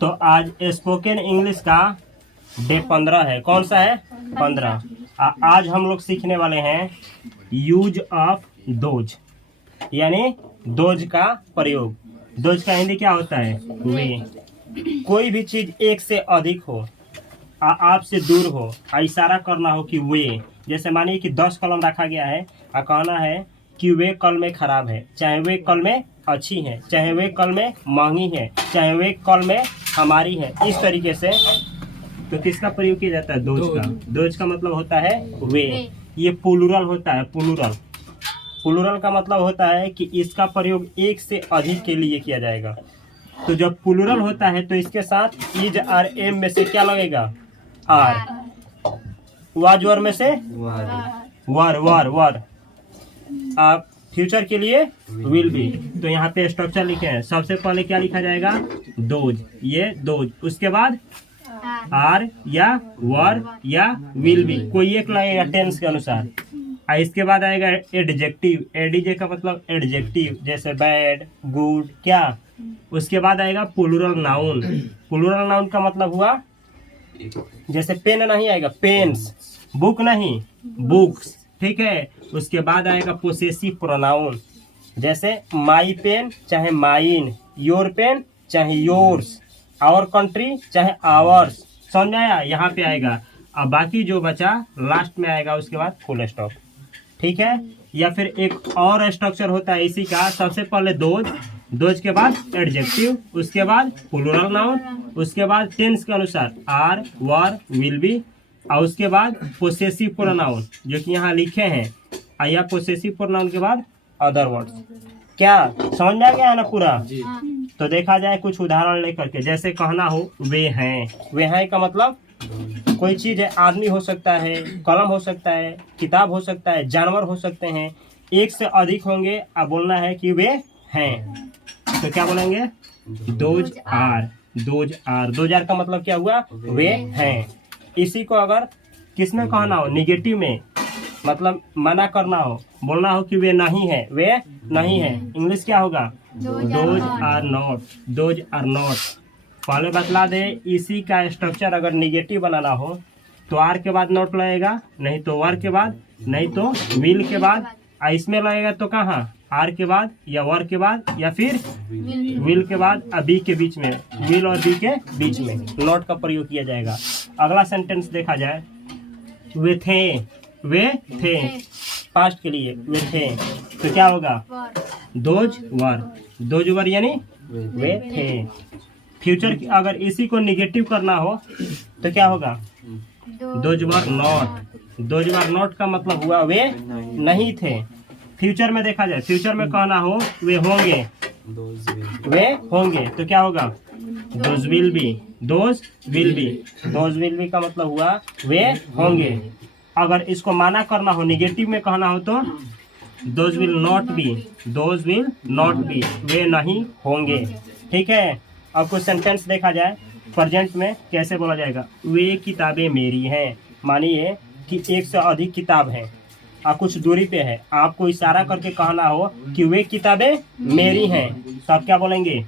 तो आज spoken English का डे 15 है। कौन सा है? 15। आज हम लोग सीखने वाले हैं यूज ऑफ दोज, यानी दोज का प्रयोग। दोज का हिंदी क्या होता है? वे। कोई भी चीज एक से अधिक हो, आपसे दूर हो, इशारा करना हो कि वे। जैसे मानिए कि 10 कलम रखा गया है और कहना है कि वे कल में खराब है, चाहे वे कल में अच्छी है, चाहे वे कल में महंगी है, चाहे वे कल में हमारी है। इस तरीके से तो किसका प्रयोग किया जाता है? दोज का। दोज का मतलब होता है वे। ये प्लूरल होता है। प्लूरल का मतलब होता है कि इसका प्रयोग एक से अधिक के लिए किया जाएगा। तो जब प्लूरल होता है तो इसके साथ इज आर एम में से क्या लगेगा? आर। वाज वर में से वर। आप फ्यूचर के लिए विल बी। तो यहाँ पे स्ट्रक्चर लिखे हैं। सबसे पहले क्या लिखा जाएगा? दोज। ये दोज। उसके बाद आर या वर या विल बी, कोई एक लगेगा टेंस के अनुसार। इसके बाद आएगा एडजेक्टिव। एडीजे का मतलब एडजेक्टिव, जैसे बैड, गुड, क्या। उसके बाद आएगा प्लूरल नाउन। प्लूरल नाउन का मतलब हुआ, जैसे पेन नहीं आएगा पेन्स, बुक नहीं बुक्स, ठीक है। उसके बाद आएगा पोसेसिव प्रोनाउन, जैसे माई पेन चाहे माइन, योर पेन चाहे योर्स, आवर कंट्री चाहे आवर्स। समझ आया? यहाँ पे आएगा। अब बाकी जो बचा लास्ट में आएगा, उसके बाद फुल स्टॉप, ठीक है। या फिर एक और स्ट्रक्चर होता है इसी का। सबसे पहले दोज, दोज के बाद एडजेक्टिव, उसके बाद प्लूरल नाउन, उसके बाद टेंस के अनुसार आर, वर, विल बी, और उसके बाद पोसेसिव प्रोनाउन जो कि यहाँ लिखे हैं। या पोसेसिव प्रोनाउन के बाद अदर वर्ड्स। क्या समझ में आ गया है ना पूरा? तो देखा जाए कुछ उदाहरण लेकर के। जैसे कहना हो वे हैं। वे हैं का मतलब कोई चीज है, आदमी हो सकता है, कलम हो सकता है, किताब हो सकता है, जानवर हो सकते हैं, एक से अधिक होंगे। अब बोलना है कि वे हैं, तो क्या बोलेंगे? Those are. Those are. Those are का मतलब क्या हुआ? वे हैं। इसी को अगर किसमें कहना हो? निगेटिव में, मतलब मना करना हो, बोलना हो कि वे नहीं है, वे नहीं है, इंग्लिश क्या होगा? Those are not. Those are not. पहले बतला दे, इसी का स्ट्रक्चर अगर निगेटिव बनाना हो तो आर के बाद नॉट लगेगा, नहीं तो वर के बाद, नहीं तो विल के बाद। इसमें लगेगा तो कहाँ? आर के बाद या वर के बाद या फिर विल के बाद, बी के बीच में, विल और बी के बीच में नॉट का प्रयोग किया जाएगा। अगला सेंटेंस देखा जाए, वे थे। वे थे पास्ट के लिए वे थे, तो क्या होगा? Those were. दोज वर यानी वे थे। फ्यूचर अगर इसी को निगेटिव करना हो तो क्या होगा? Those were not. Those were not का मतलब हुआ वे नहीं थे। फ्यूचर में देखा जाए, फ्यूचर में कहना हो वे होंगे, वे होंगे, तो क्या होगा? Those will be. Those will be. Those will be का मतलब हुआ वे होंगे। अगर इसको माना करना हो, निगेटिव में कहना हो तो those will not be. Those will not be, वे नहीं होंगे, ठीक है। अब कुछ सेंटेंस देखा जाए, प्रेजेंट में कैसे बोला जाएगा? वे किताबें मेरी हैं। मानिए कि एक से अधिक किताब है और कुछ दूरी पे है, आपको इशारा करके कहना हो कि वे किताबें मेरी हैं, तो आप क्या बोलेंगे?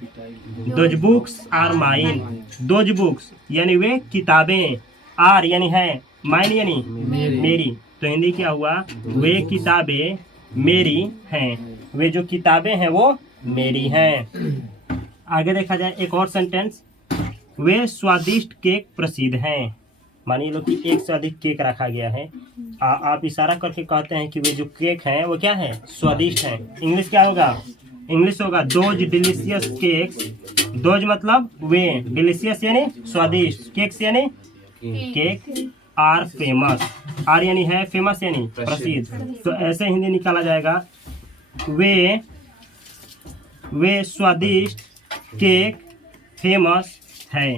Those books are mine. Those books यानी वे किताबें, आर यानी है, माइन यानी मेरी। तो हिंदी क्या हुआ? वे किताबें मेरी हैं। वे जो किताबें हैं वो मेरी हैं। आगे देखा जाए एक और सेंटेंस, वे स्वादिष्ट केक प्रसिद्ध हैं। मानिए लो कि एक से अधिक केक रखा गया है, आप इशारा करके कहते हैं कि वे जो केक हैं वो क्या है? स्वादिष्ट हैं। इंग्लिश क्या होगा? इंग्लिश होगा दोज डिलीशियस केक्स। दोज मतलब वे, डिलीशियस यानी स्वादिष्ट, केक्स यानी केक, आर फेमस। आर यानी है, फेमस यानी प्रसिद्ध। तो ऐसे हिंदी निकाला जाएगा, वे स्वादिष्ट केक फेमस है।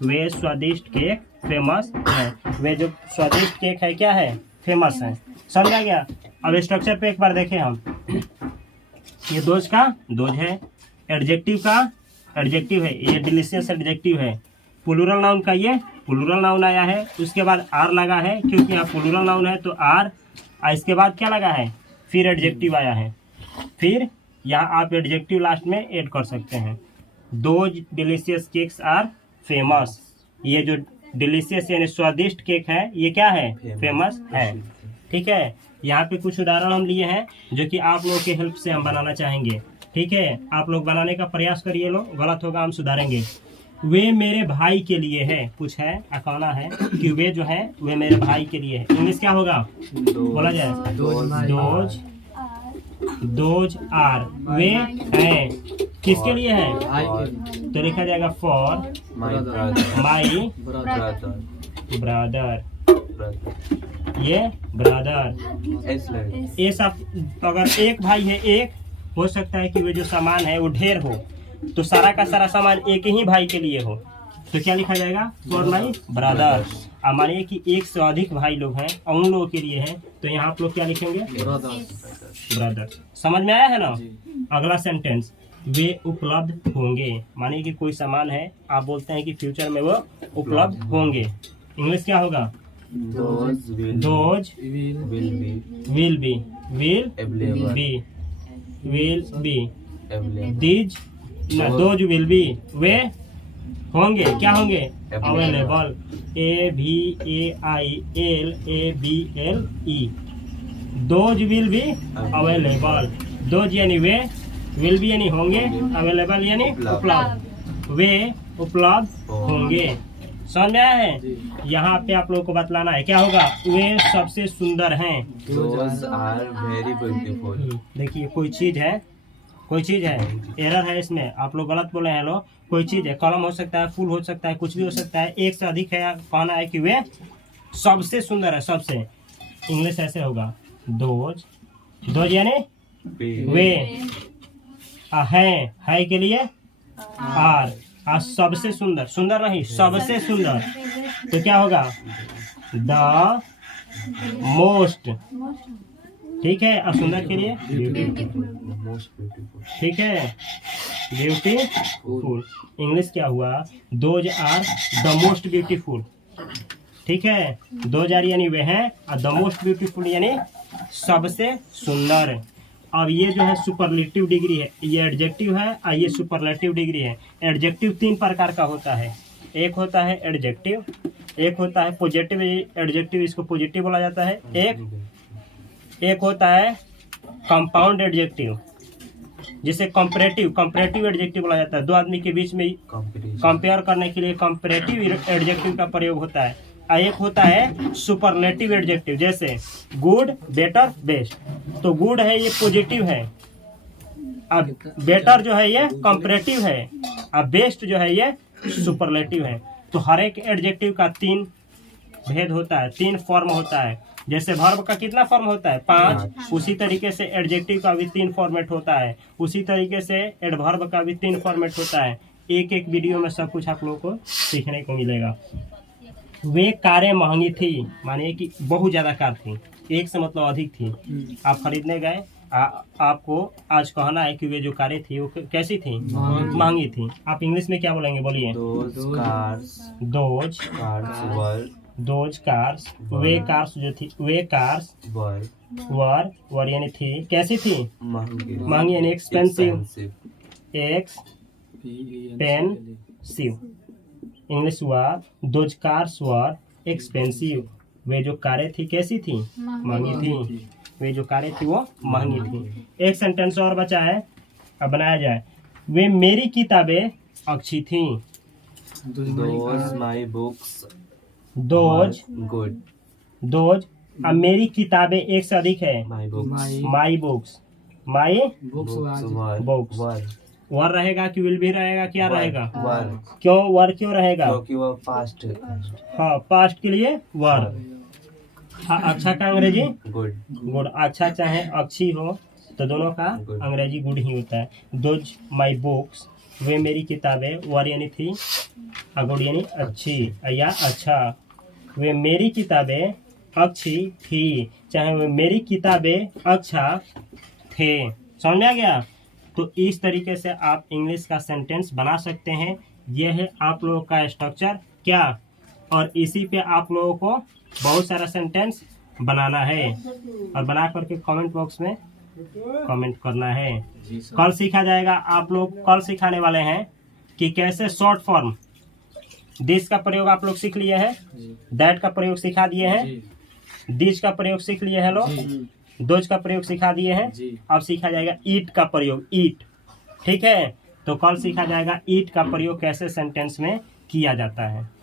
वे स्वादिष्ट केक फेमस है। वे जो स्वादिष्ट केक है क्या है? फेमस है। समझ आ गया? अब स्ट्रक्चर पे एक बार देखें हम। ये दोज का दोज है, एडजेक्टिव का एडजेक्टिव है, ये डिलीशियस एडजेक्टिव है। प्लूरल नाउन का ये प्लूरल नाउन आया है, उसके बाद आर लगा है, क्योंकि यहाँ प्लूरल नाउन है तो आर। इसके बाद क्या लगा है? फिर एडजेक्टिव आया है। फिर यहाँ आप एडजेक्टिव लास्ट में ऐड कर सकते हैं। Those delicious cakes are famous. ये जो डिलीशियस यानी स्वादिष्ट केक है ये क्या है? फेमस है। ठीक है, यहाँ पे कुछ उदाहरण हम लिए हैं जो कि आप लोगों के हेल्प से हम बनाना चाहेंगे। ठीक है, आप लोग बनाने का प्रयास करिए। लो गलत होगा हम सुधारेंगे। वे मेरे भाई के लिए है, कुछ है अकाना है कि वे जो है वे मेरे भाई के लिए है। इंग्लिश क्या होगा? बोला जाए दोज दोज आर। वे हैं किसके लिए है? तो लिखा जाएगा फॉर माई ब्रदर। ये ब्रदर। ये सब अगर एक भाई है, एक हो सकता है कि वे जो सामान है वो ढेर हो, तो सारा का सारा सामान एक ही भाई के लिए हो, तो क्या लिखा जाएगा? For my brother. अब मानिए कि एक से अधिक भाई लोग हैं और उन लोगों के लिए है, तो यहाँ आप लोग क्या लिखेंगे? ब्रदर। समझ में आया है ना? अगला सेंटेंस, वे उपलब्ध होंगे। मानिए कि कोई सामान है, आप बोलते हैं कि फ्यूचर में वो उपलब्ध होंगे। इंग्लिश क्या होगा? Those will be these ना those will be वे होंगे, क्या होंगे? Available. AVAILABLE those will be available. those यानी वे, will be यानी होंगे, अवेलेबल यानी उपलब्ध। वे उपलब्ध होंगे। समझ में आया है? यहाँ पे आप लोगों को बतलाना है क्या होगा? वे सबसे सुंदर हैं। Those are very beautiful। देखिए कोई चीज है, एरर है इसमें, आप लोग गलत बोले हैं। लोग कोई चीज है, कलम हो सकता है, फूल हो सकता है, कुछ भी हो सकता है, एक से अधिक है, कहना है कि वे सबसे सुंदर है, सबसे। इंग्लिश ऐसे होगा दोज यानी वे, है के लिए आर, सबसे सुंदर, सुंदर नहीं सबसे सुंदर, तो क्या होगा? The most. ठीक है, और सुंदर के लिए ठीक है, ब्यूटीफुल। इंग्लिश क्या हुआ? Those are the most beautiful. ठीक है, दोज आर यानी वे हैं और द मोस्ट ब्यूटीफुल यानी सबसे सुंदर। अब ये जो है सुपरलेटिव डिग्री है, ये एडजेक्टिव है और ये सुपरलेटिव डिग्री है। एडजेक्टिव 3 प्रकार का होता है। एक होता है एडजेक्टिव, एक होता है पॉजिटिव एडजेक्टिव, इसको पॉजिटिव बोला जाता है। एक होता है कंपाउंड एडजेक्टिव, जिसे कंपैरेटिव एडजेक्टिव बोला जाता है। दो आदमी के बीच में कंपेयर करने के लिए कंपैरेटिव एडजेक्टिव का प्रयोग होता है। और एक होता है सुपरलेटिव एडजेक्टिव, जैसे गुड, बेटर, बेस्ट। तो गुड है ये पॉजिटिव है, अब बेटर जो है ये कंपैरेटिव है, अब बेस्ट जो है ये सुपरलेटिव है। तो हर एक एडजेक्टिव का 3 भेद होता है, 3 फॉर्म होता है। जैसे वर्ब का कितना फॉर्म होता है? 5। उसी तरीके से एडजेक्टिव का भी 3 फॉर्मेट होता है। उसी तरीके से एडवर्ब का भी 3 फॉर्मेट होता है। एक एक वीडियो में सब कुछ आप लोगों को सीखने को मिलेगा। वे कारें महंगी थी, मानिए कि बहुत ज़्यादा कार थी, एक से मतलब अधिक थी। आप खरीदने गए, आपको आज कहना है कि वे जो कारें थी वो कैसी थी? महंगी थी। आप इंग्लिश में क्या बोलेंगे? बोलिए। दोज कार्स, वे कार्स जो थी, वे कार्स वर यानी थी, कैसी थी? महंगी यानी एक्सपेंसिव, एक्सपेंसिव। इंग्लिश हुआ दोज कार्स वर एक्सपेंसिव, वे जो कारें थी कैसी थी? महंगी थी। वे जो कारें थी वो महंगी थी। एक सेंटेंस और बचा है, अब बनाया जाए। वे मेरी किताबें अच्छी थी। Those my books those good. Those, अब मेरी किताबें एक से अधिक है, माई बुक्स वर रहेगा कि विल भी रहेगा? क्या रहेगा? क्यों वर क्यों रहेगा? क्योंकि वो पास्ट है। हाँ, पास्ट के लिए वर। अच्छा का अंग्रेजी गुड। अच्छा चाहे अच्छी हो तो दोनों का अंग्रेजी गुड ही होता है। दोज माई बुक्स, वे मेरी किताबें, वर यानी थी, गुड यानी अच्छी या अच्छा। वे मेरी किताबें अच्छी थी, चाहे वे मेरी किताबें अच्छा थे। समझ में आ गया? तो इस तरीके से आप इंग्लिश का सेंटेंस बना सकते हैं। यह है आप लोगों का स्ट्रक्चर क्या, और इसी पे आप लोगों को बहुत सारा सेंटेंस बनाना है और बना करके कमेंट बॉक्स में कमेंट करना है। कल सीखा जाएगा, आप लोग कल सिखाने वाले हैं कि कैसे शॉर्ट फॉर्म दिस का प्रयोग आप लोग सीख लिए हैं, दैट का प्रयोग सिखा दिए हैं, दिस का प्रयोग सीख लिए हैं लोग, दोज का प्रयोग सिखा दिए हैं। अब सीखा जाएगा ईट का प्रयोग, ईट। ठीक है, तो कल सीखा जाएगा ईट का प्रयोग कैसे सेंटेंस में किया जाता है।